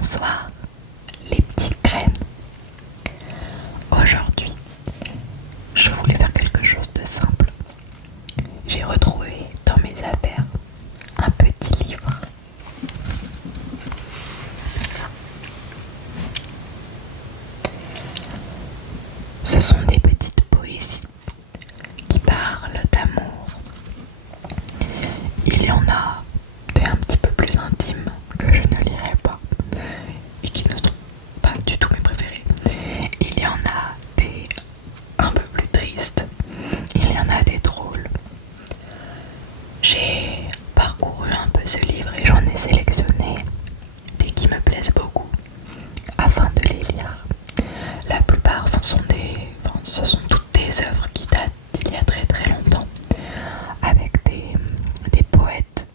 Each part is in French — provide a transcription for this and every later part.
Bonsoir, les petites graines. Aujourd'hui, je voulais faire quelque chose de simple. J'ai retrouvé dans mes affaires un petit livre. Ce sont des petites poésies qui parlent d'amour. Il y en a des un petit peu plus intimes que je ne lirai pas et qui ne sont pas du tout mes préférés. Il y en a des un peu plus tristes, il y en a des drôles. J'ai parcouru un peu ce livre et j'en ai sélectionné des qui me plaisent beaucoup afin de les lire. La plupart ce sont toutes des œuvres qui datent d'il y a très très longtemps, avec des poètes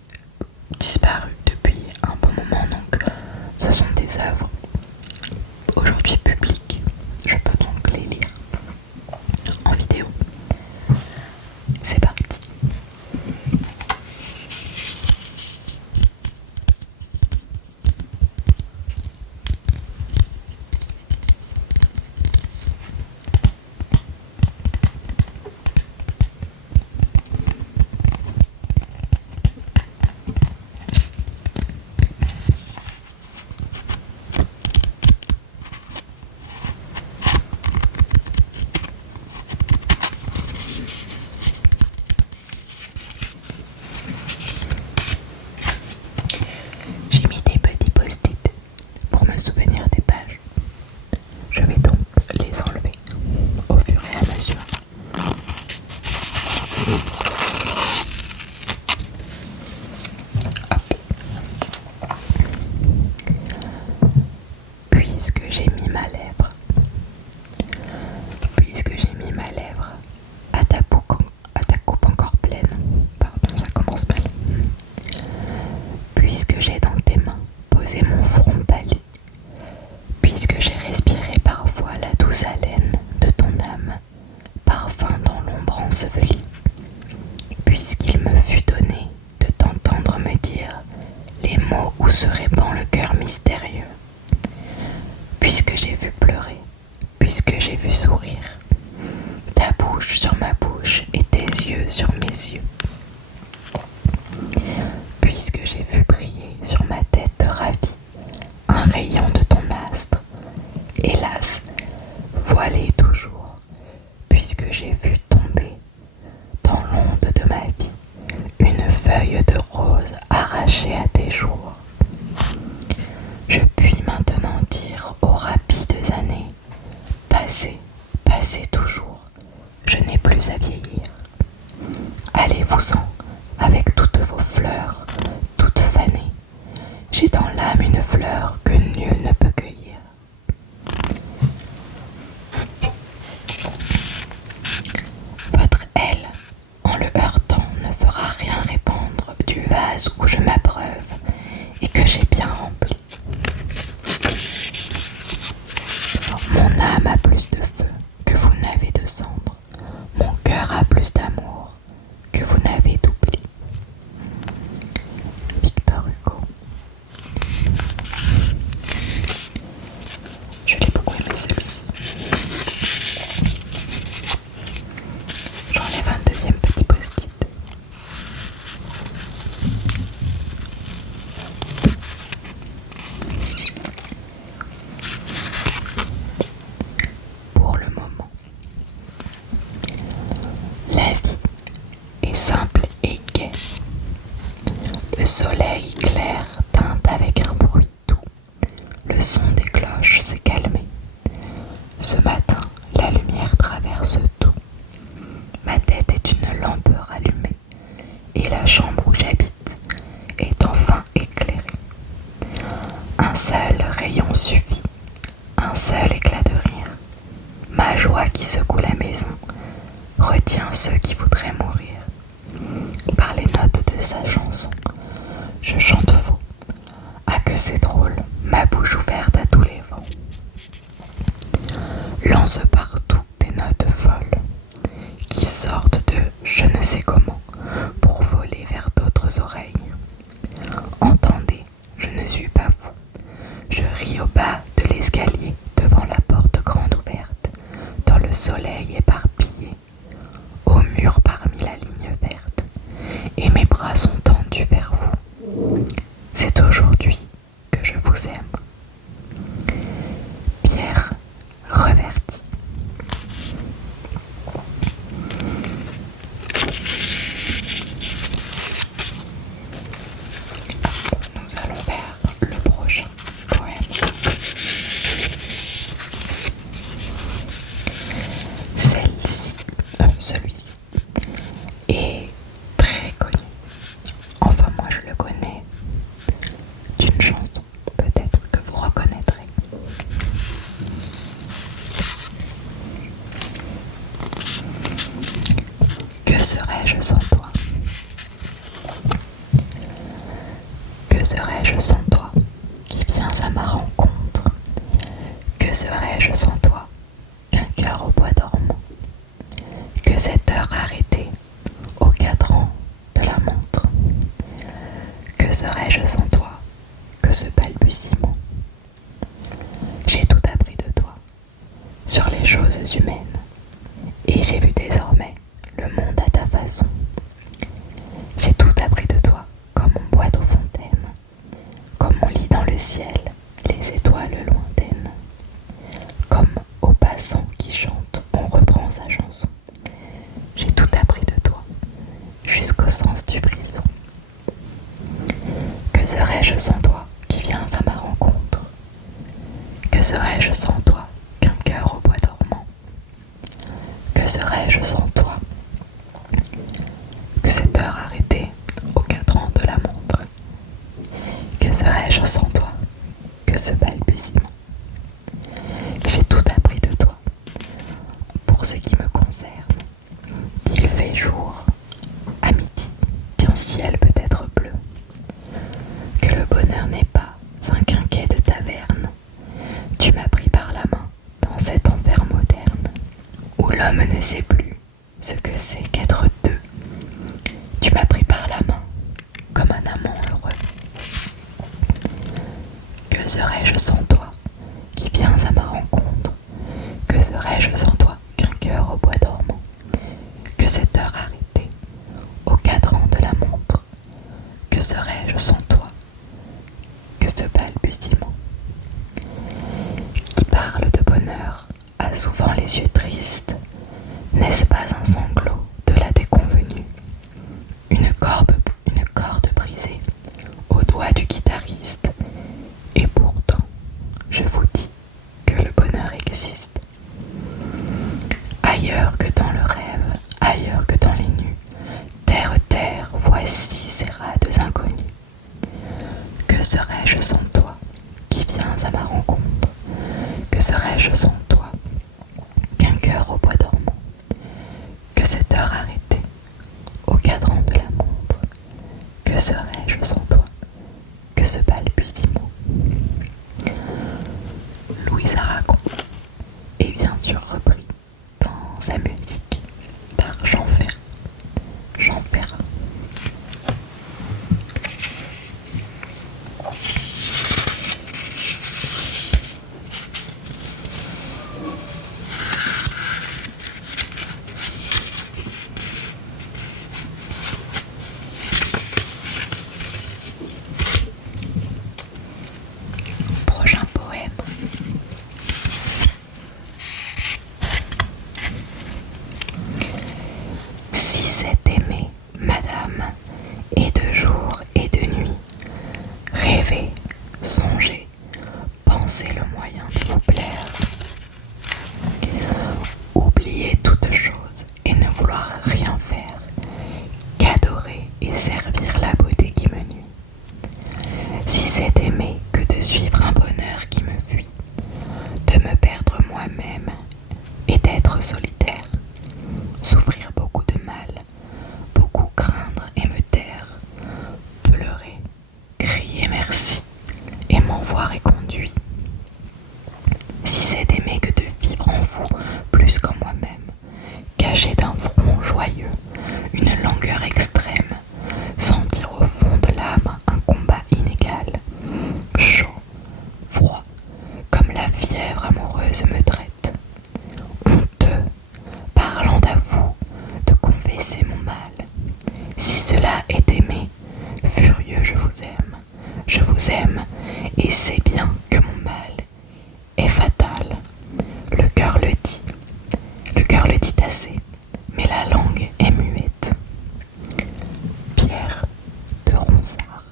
disparus depuis un bon moment, donc ce sont des œuvres aujourd'hui publiques. Je peux donc les lire en vidéo. C'est parti. J'ai mis des petits post-it pour me souvenir des pages. Je vais donc les enlever au fur et à mesure. Hop. Puisque j'ai mis ma lèvre à ta coupe encore pleine, pardon, ça commence mal. Puisque j'ai dans tes mains posé mon front pâli, puisque j'ai respiré parfois la douce haleine de ton âme, parfum dans l'ombre ensevelie, puisqu'il me fut donné de t'entendre me dire les mots où se répand le cœur mystérieux, puisque j'ai vu pleurer, puisque j'ai vu sourire, ta bouche sur ma bouche et tes yeux sur mes yeux, puisque j'ai vu briller sur ma tête ravie un rayon de ton astre, hélas, voilé toujours, puisque j'ai vu tomber dans l'onde de ma vie une feuille de rose arrachée à tes jours. Je puis maintenant dire aux rapides années, passez, passez toujours, je n'ai plus à vieillir. Allez-vous-en avec toutes vos fleurs, toutes fanées. J'ai dans l'âme une fleur que nul ne peut cueillir. Votre aile, en le heurtant, ne fera rien répandre du vase où je m'abreuve et que j'ai bien rempli. Mon âme a plus de feu que vous n'avez de cendre. Mon cœur a plus d'amour que vous n'avez d'oubli. Victor Hugo. Je l'ai beaucoup aimé celui-ci. J'enlève un deuxième petit post-it. Pour le moment, la vie est simple et gaie. Le soleil clair teinte avec un bruit doux. Le son des cloches s'est calmé. Ce matin, la lumière traverse tout. Ma tête est une lampe rallumée et la chambre où j'habite est enfin éclairée. Un seul rayon suffit, un seul éclat de rire. Ma joie qui secoue la maison retient ceux qui voudraient mourir. Par les notes de sa chanson, je chante faux. Ah que c'est drôle, ma bouche ouverte à tous les vents. Lance partout des notes folles qui sortent de je ne sais comment pour voler vers d'autres oreilles. Entendez, je ne suis pas vous, je Assis au bas de l'escalier, devant la porte grande ouverte, dans le soleil éparpillé, au mur parmi la ligne verte, et mes bras sont tendus vers vous. C'est aujourd'hui que je vous aime. Pierre Reverdy. Nous allons vers le prochain poème. Celui-ci est très connu. Enfin, moi je le connais d'une chanson, peut-être que vous reconnaîtrez. Que serais-je sans toi? Que serais-je sans toi qui viens à ma rencontre? Que serais-je sans toi qu'un cœur au bois dormant? Que cette heure arrêtée aux cadrans de la montre? Que serais-je sans toi que ce balbutiement? J'ai tout appris de toi sur les choses humaines, et j'ai vu désormais le monde à ta façon. J'ai tout appris de toi comme on boit aux fontaines, comme on lit dans le ciel les étoiles lointaines, comme au passant qui chante on reprend sa chanson. J'ai tout appris de toi jusqu'au sens du brisant. Que serais-je sans toi qui viens à ma rencontre? Que serais-je sans toi qu'un cœur au bois dormant? Que serais-je sans toi que cette heure arrêtée aux cadrans de la montre? Que serais-je sans toi que ce balbutiement? J'ai tout appris de toi pour ce qui me concerne, qu'il fait jour à midi, qu'un ciel peut être bleu, que le bonheur n'est pas un quinquet de taverne. Tu m'as pris par la main dans cet enfer moderne, où l'homme ne sait plus ce que c'est qu'être deux. Tu m'as pris par la main comme un amant heureux. Que serais-je sans toi qui viens à ma rencontre? Que serais-je sans toi qu'un cœur au bois dormant? Que cette heure arrêtée au cadran de la montre? Que serais-je sans toi que ce balbutiement? Qui parle de bonheur a souvent les yeux tristes. N'est-ce pas un sanglot de la déconvenue? Une corde brisée au doigt du guitariste. Et pourtant, je vous dis que le bonheur existe. Ailleurs que dans le rêve, ailleurs que dans les nues, terre, terre, voici ces rades inconnus. Que serais-je sans toi qui viens à ma rencontre? Que serais-je sans toi qu'un cœur au bois dormant? Que cette heure arrêtée au cadran de la montre? Que serais-je sans toi que ce balbutiement? Louise Aragon est bien sûr repris dans sa musique par Jean Ferrat. Prochain poème. Si c'est aimer, madame, et de jour et de nuit, rêver, songer, penser le moyen de vous plaire, oublier toute chose et ne vouloir rien faire, qu'adorer et servir la beauté qui me nuit. Si c'est aimer que de suivre un bonheur qui me fuit, de me perdre moi-même et d'être solitaire, souffrir beaucoup de mal, beaucoup craindre et me taire, pleurer, crier merci et m'en voir éconduit. Si c'est d'aimer que de vivre en vous plus qu'en moi-même, caché d'un front joyeux, une langueur extrême, sentir au fond de l'âme un combat inégal, chaud, froid, et c'est bien que mon mal est fatal. Le cœur le dit assez, mais la langue est muette. Pierre de Ronsard.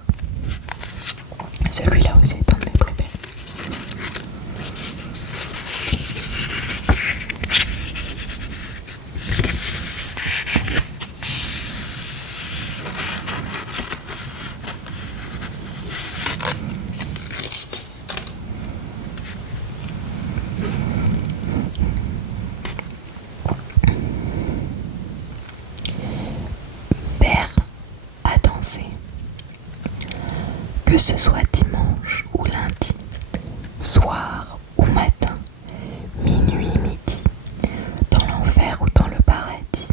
Celui-là aussi est un de mes préférés. Vers à danser. Que ce soit dimanche ou lundi, soir ou matin, minuit, midi, dans l'enfer ou dans le paradis,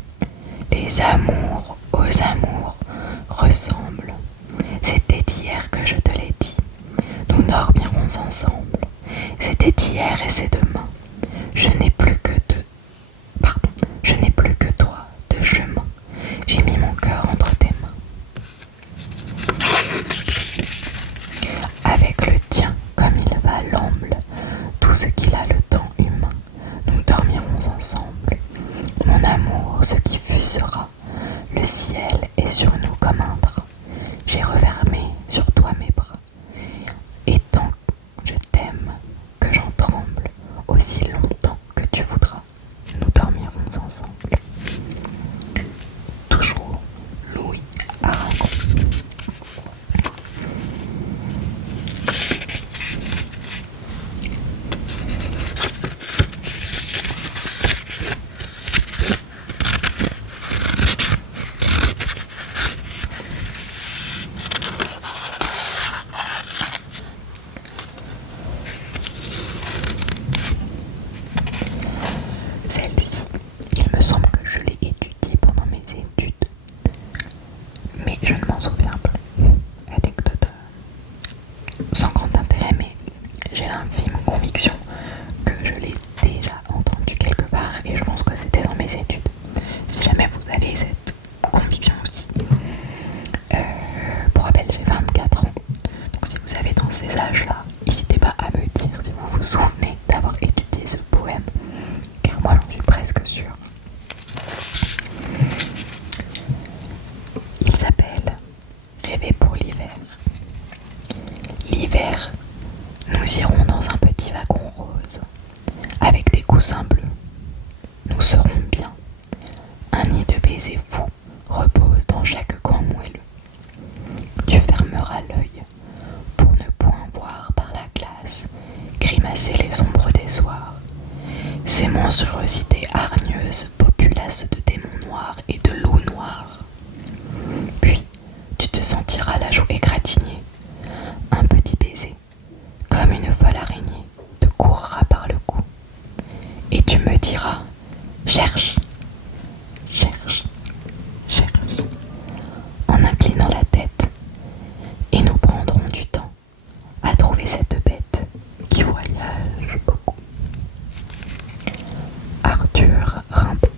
les amours aux amours ressemblent. C'était hier que je te l'ai dit, nous dormirons ensemble. C'était hier et c'est demain. Je n'ai plus que je n'ai plus que toi de chemin. J'ai mis mon cœur entre tes mains. Avec le tien, comme il va l'amble, tout ce qu'il a le temps humain, nous dormirons ensemble. Mon amour, ce qui fut sera, le ciel est sur nous comme un drap. J'ai refermé sur toi mes bras, et tant je t'aime que j'en tremble, aussi longtemps que tu voudras, nous dormirons ensemble. Toujours Louis Aragon. Celle-ci, il me semble que je l'ai étudiée pendant mes études, mais je ne m'en souviens plus. Anecdote sans grand intérêt, mais j'ai l'infime conviction que je l'ai déjà entendue quelque part et je pense que c'était dans mes études. Si jamais vous avez cette conviction aussi. Pour rappel, j'ai 24 ans, donc si vous avez dans ces âges-là, n'hésitez pas à me dire si vous vous souvenez d'avoir étudié ce poème, car moi j'en suis presque sûre. Il s'appelle Rêver pour l'hiver. L'hiver, nous irons dans un petit wagon rose, avec des coussins bleus. Nous serons bien. Un nid de baisers fous repose dans chaque coin moelleux. Tu fermeras l'œil pour ne point voir par la glace grimacer les ombres des soirs. Ces monstruosités hargneuses, populaces de démons noirs et de loups noirs. Puis, tu te sentiras la joue égratignée. Un petit baiser, comme une folle araignée, te courra par le cou. Et tu me diras, cherche, cherche, cherche, en inclinant la tête. Et nous prendrons du temps à trouver cette bête qui voyage beaucoup. Arthur Rimbaud.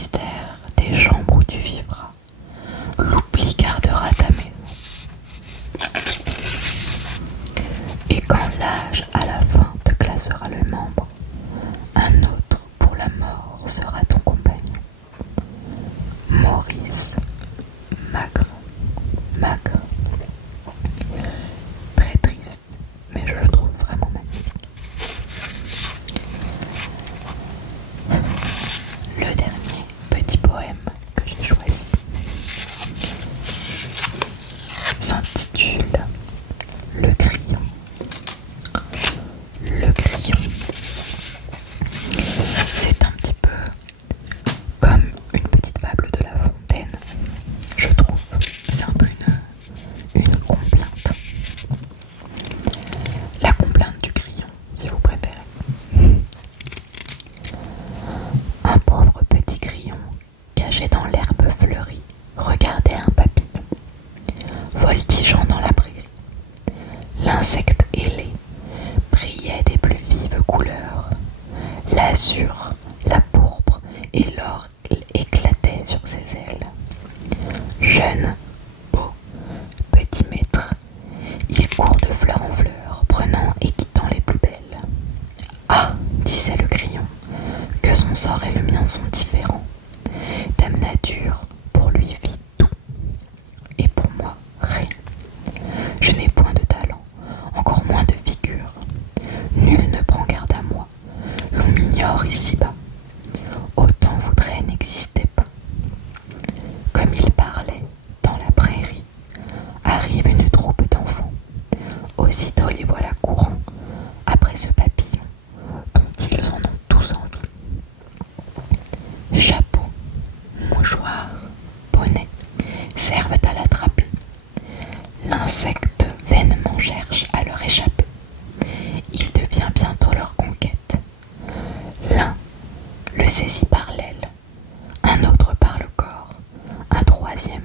mystère des chambres où tu vivras. L'oubli gardera ta maison. Et quand l'âge à la fin te classera le membre, un autre pour la mort sera ton compagnon. Maurice Macron. Très triste, mais je le trouve vraiment magnifique. Le dernier petit poème que j'ai choisi s'intitule Le Grillon. Le Grillon. C'est un petit peu comme une petite fable de La Fontaine, je trouve. C'est un peu une complainte. La complainte du grillon, si vous préférez. Un pauvre petit grillon, caché dans l'herbe fleurie, regardait un papillon, voltigeant dans la prairie. L'insecte ailé brillait des plus vives couleurs. L'azur, la pourpre et l'or éclataient sur ses ailes. Jeune, beau, petit maître, il court de fleur en fleur, prenant et quittant les plus belles. Ah, disait le grillon, que son sort et le mien sont différents. Dame Nature, pour lui, fit tout, et pour moi, rien. Je n'ai point de talent, encore moins de figure. Nul ne prend garde à moi, l'on m'ignore ici-bas. Autant voudrait n'exister pas. Comme il parlait, dans la prairie, arrive une troupe d'enfants. Aussitôt les voilà courant, après ce papillon, dont ils en ont tous envie. Chapeau, mouchoir, bonnet, servent à l'attraper. L'insecte vainement cherche à leur échapper. Il devient bientôt leur conquête. L'un le saisit par l'aile, un autre par le corps, un troisième